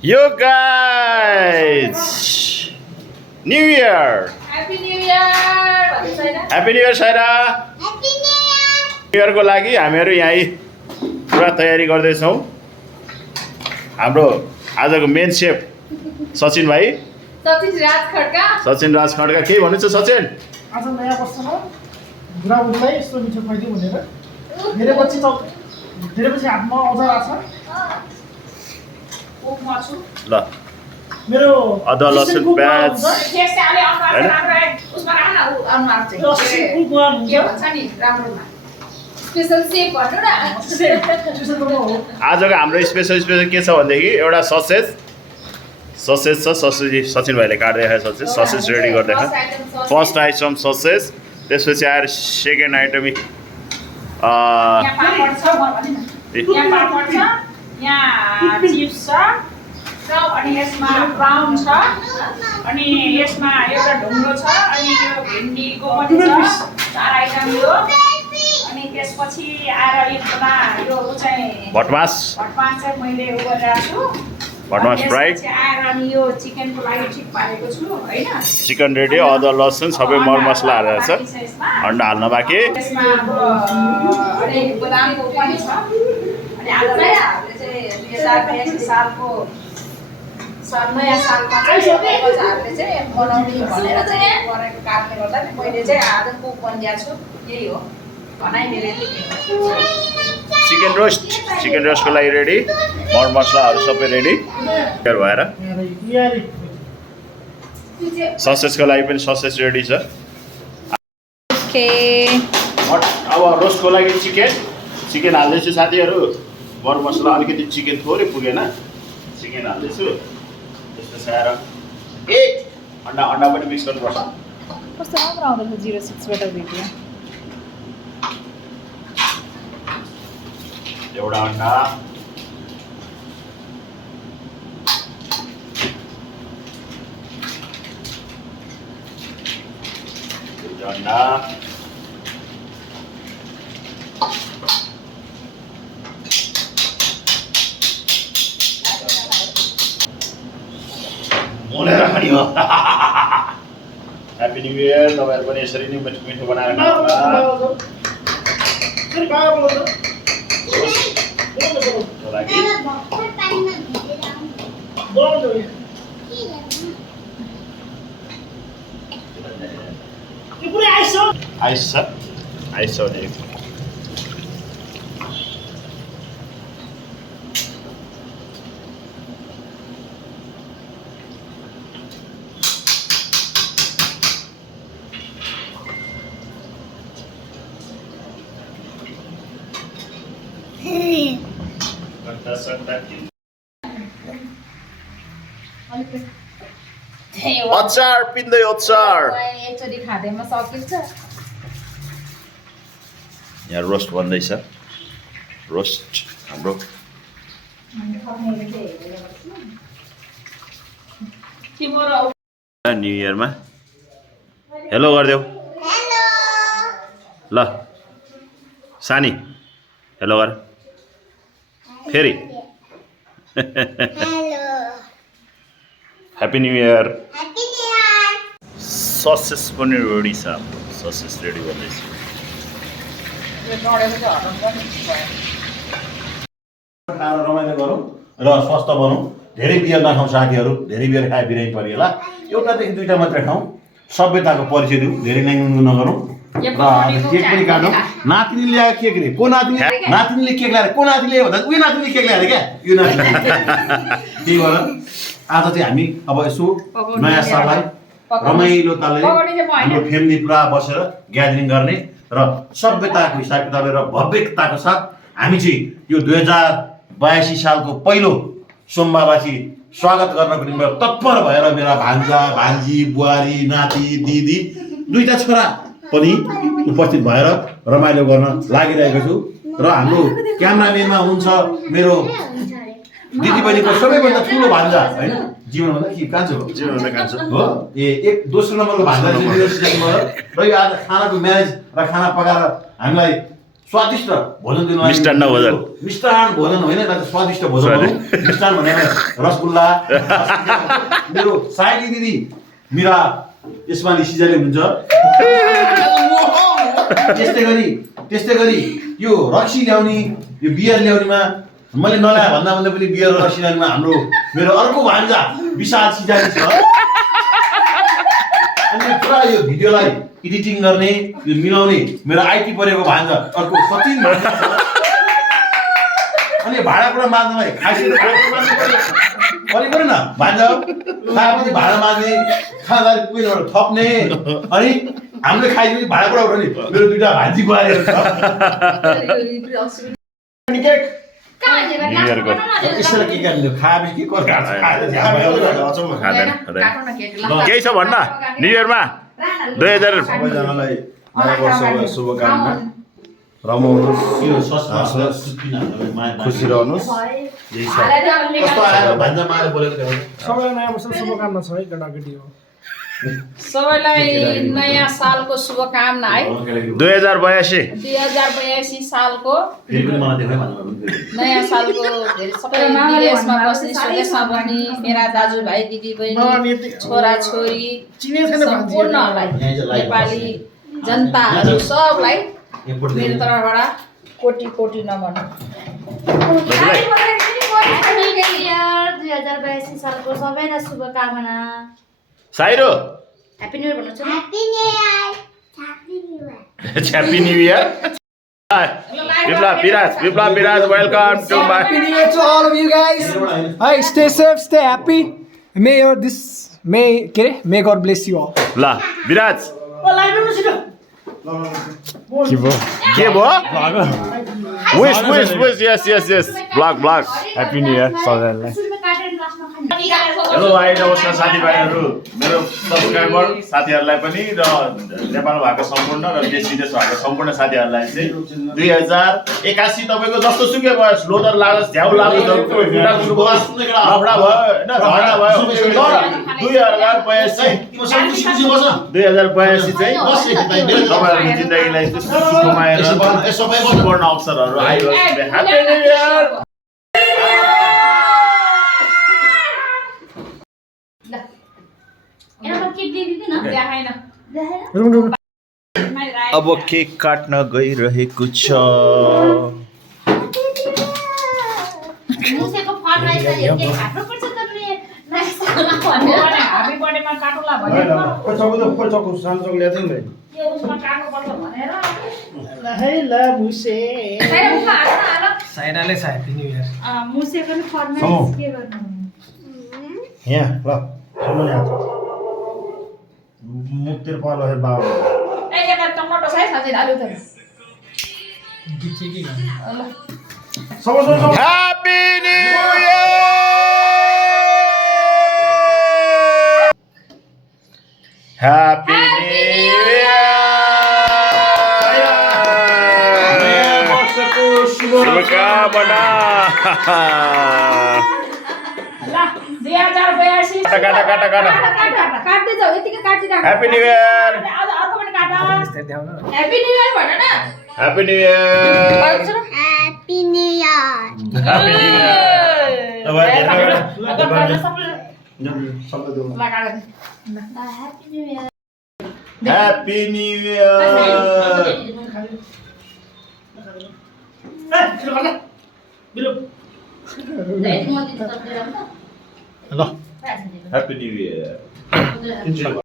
Yo guys! New Year! Happy New Year! भन्नु छैन? Happy New Year Saira! Happy New Year! New इयरको लागि हामीहरू यहीँ पुरा तयारी गर्दैछौँ। हाम्रो आजको मेन सेफ सचिन भाइ, सचिन राज खड्का। के भन्नुहुन्छ सचिन? आज नयाँ वर्षमा बुढाबुढीलाई यस्तो मिठो खुवाइदिउँ भनेर धेरै पछि हातमा आउँछ आएको छ। ल मेरो अदुवा लसुन प्याज स्पेशल सेफ भन्नु न। आजको हाम्रो स्पेसल के छ भनेदेखि एउटा ससेज छ। सचिन भाइले काट्दै खायो ससेज रेडी गर्दै खायो। फर्स्ट आइटम ससेज, त्यसपछि आएर सेकेन्ड आइटम यहाँ चिप्स छ अनि यसमा ब्राउन छ अनि यसमा एउटा ढुङ्ग्रो छ अनि यो भिन्डीको पनि छ। 4 आइटम यो अनि त्यसपछि आएर यो चाहिँ भटमास चाहिँ मैले उ गरिरहेको छु। भटमास फ्राई आएर अनि यो चिकनको लागि ठिक पारेको छु हैन। चिकन रेडी, अदुवा लसुन सबै मरमसला हालेर छ। अन्डा हाल्न बाँकी। यसमा अनि बदामको पनि छ अनि आज चाहिँ यो सालको नयाँ सालमा चाहिँ बजारले चाहिँ बनाउने भनेर चाहिँ गरेको कारणले गर्दा मैले चाहिँ आज कुक बनिएको छु। यही हो भनाइ मेरो। चिकन रोस्टको लागि रेडी, मरमसलाहरू सबै रेडी भएर। ससेजको लागि पनि ससेज रेडी छ। अब रोस्टको लागि चिकन हाल्दैछु साथीहरू। मरमसला अलिकति चिकन थोरै पुगेन, चिकन हाल्दैछु। त्यसपछि आएर अन्डा पनि मिक्स गर्नुपर्छ। कस्तो राम्रो आउँदैछ 06बाट भिडियो। एउटा अन्डा, अन्डा, मोलेर खाने हो। Happy new year. तपाईँहरू पनि यसरी नै मिठो बनाएर खानुहोला। आइस छ भने अचार पिन्दै अचार। एकचोटि खाँदैमा सकिन्छ। यहाँ रोस्ट बन्दैछ। रोस्ट हाम्रो न्यु इयरमा हेलो गरिदेऊ। ल सानी हेलो गर फेरि। Happy new year. ससेस पनि रेडी छ। ससेस रेडी गर्दैछ। रमाइलो गरौँ र स्वस्थ बनौँ। धेरै बियर नखाउँ साथीहरू, धेरै बियर खाए बिरामी परि होला। एउटादेखि दुईवटा मात्रै खाउँ, सभ्यताको परिचय दिउँ, धेरै ल्याङ्गुङ्गु नगरौँ र केक पनि काटौँ। नातिनी ल्याएको केक रे, को नातिनी? नातिनीले केक ल्याएर को नातिले भन्दा उयो नातिनीले केक ल्याएर क्या यो नातिनी। त्यही भएर आज चाहिँ हामी अब यसो नयाँ साललाई रमाइलो तालले हाम्रो फ्यामिली पुरा बसेर ग्यादरिङ गर्ने र सभ्यताको हिसाब किताबले र भव्यताको साथ हामी चाहिँ यो 2082 सालको पहिलो सोमबारलाई चाहिँ स्वागत गर्नको निम्ति तत्पर भएर मेरा भान्जा भान्जी बुहारी नाति दिदी दुईटा छोरा पनि उपस्थित भएर रमाइलो गर्न लागिरहेको छु। र हाम्रो क्यामेराम्यानमा हुनुहुन्छ मेरो दिदीबहिनीको सबैभन्दा ठुलो भान्जा होइन, जीवनभन्दा के कान्छो हो। एक दोस्रो नम्बरको भान्जाले र यो आज खानाको म्यानेज र खाना पकाएर हामीलाई स्वादिष्ट भोजन दिनु मिष्टान्न भोजन। मिष्टान्न भोजन होइन दाजु, स्वादिष्ट भोजन भनौँ। मिष्टान्न भनेर रसगुल्ला मेरो साइली दिदी मिरा यसमाली सिजाले हुन्छ। त्यस्तै गरी यो रक्सी ल्याउने यो बियर ल्याउनेमा मैले नल्याए भन्दा पनि बियर र रक्सी ल्याउनेमा हाम्रो मेरो अर्को भान्जा विशाल सिजाली छ। अनि पुरा यो भिडियोलाई एडिटिङ गर्ने यो मिलाउने मेरो आइटी परेको भान्जा अर्को सचिन भान्जा छ। अनि भाँडाकुँडा माझ्नलाई खाइसकेर पऱ्यो न भान्जा खाएपछि भाँडा माझ्ने खाँदाखेरि कुइलबाट थप्ने अनि हामीले खाइसकेपछि भाँडाकुँडा उठाउने मेरो दुईवटा भान्जी गुहारीहरू छ। यसरी के गर्ने खाएपछि के गर्छ केही छ भन्न न्यु इयरमा 2000 सबैजनालाई नयाँ वर्षको शुभकामना। रमाउनुहोस्, खुसी रहनुहोस्। कस्तो आएर भान्जा मारेर बोलेको थियो सबैलाई नयाँ वर्षको शुभकामना छ है केटाकेटी हो। सबैलाई नयाँ सालको शुभकामना है। 2082 सालको फेरि पनि मलाई देखाइ भन्नु नयाँ सालको धेरै सबै विदेशमा बस्ने स्वदेशमा बस्ने मेरा दाजुभाइ दिदीबहिनी छोरा छोरी सम्पूर्णलाई नेपाली जनताहरू सबलाई मेरो तर्फबाट कोटी कोटी नमन। 2082 सालको सबैलाई शुभकामना। साइरो ह्यापी न्यु इयर भन्नुहुन्छ नि। Happy new year. Happy new year. Biplav Viraj welcome to my Happy New Year to all of you guys. Hi, stay safe, stay happy. May God bless you all. ल विराज के भयो विश यस blog happy new year सबैजनालाई। Hello भाइ नमस्कार साथीभाइहरू, मेरो subscriber साथीहरूलाई पनि र नेपाल भएको सम्पूर्ण र देश विदेश भएको सम्पूर्ण साथीहरूलाई चाहिँ 2081 तपाईँको जस्तो सुकै भयो, लोदर लागोस्, झ्याउ लागोस्, लफडा भयो होइन, झगडा भयो, तर 2082 चाहिँ तपाईँहरूको जिन्दगीलाई सुखमय र सुवर्ण अवसरहरू आइयोस्। Happy new year. अब केक काट्न गइरहेको छ। मुसेको फर्माइस यो के काट्नुपर्छ तपाईले नयाँ सालमा भनेर ह्यापी बर्थडेमा काटौँला भनेर यो उसमा काट्नुपर्छ भनेर है ल मुसे साइनाले छ ह्याप्पी न्यू इयर। मुसेको नि फर्माइस के गर्नु यहाँ ल सुन्नु यहाँ मुक्तिर पालो हे बाबु यता टमाटर साइज हाल्दै आलु त Happy New Year! Happy New Year! शुभकामना। काटा काट्दै जाऊ यतिकै काट्दै राख। Happy New Year! आज अर्को पनि काट। ह्यापी न्यु इयर भन न। Happy New Year! Happy new year. Happy New Year! Happy new year. Happy New Year! Happy New Year!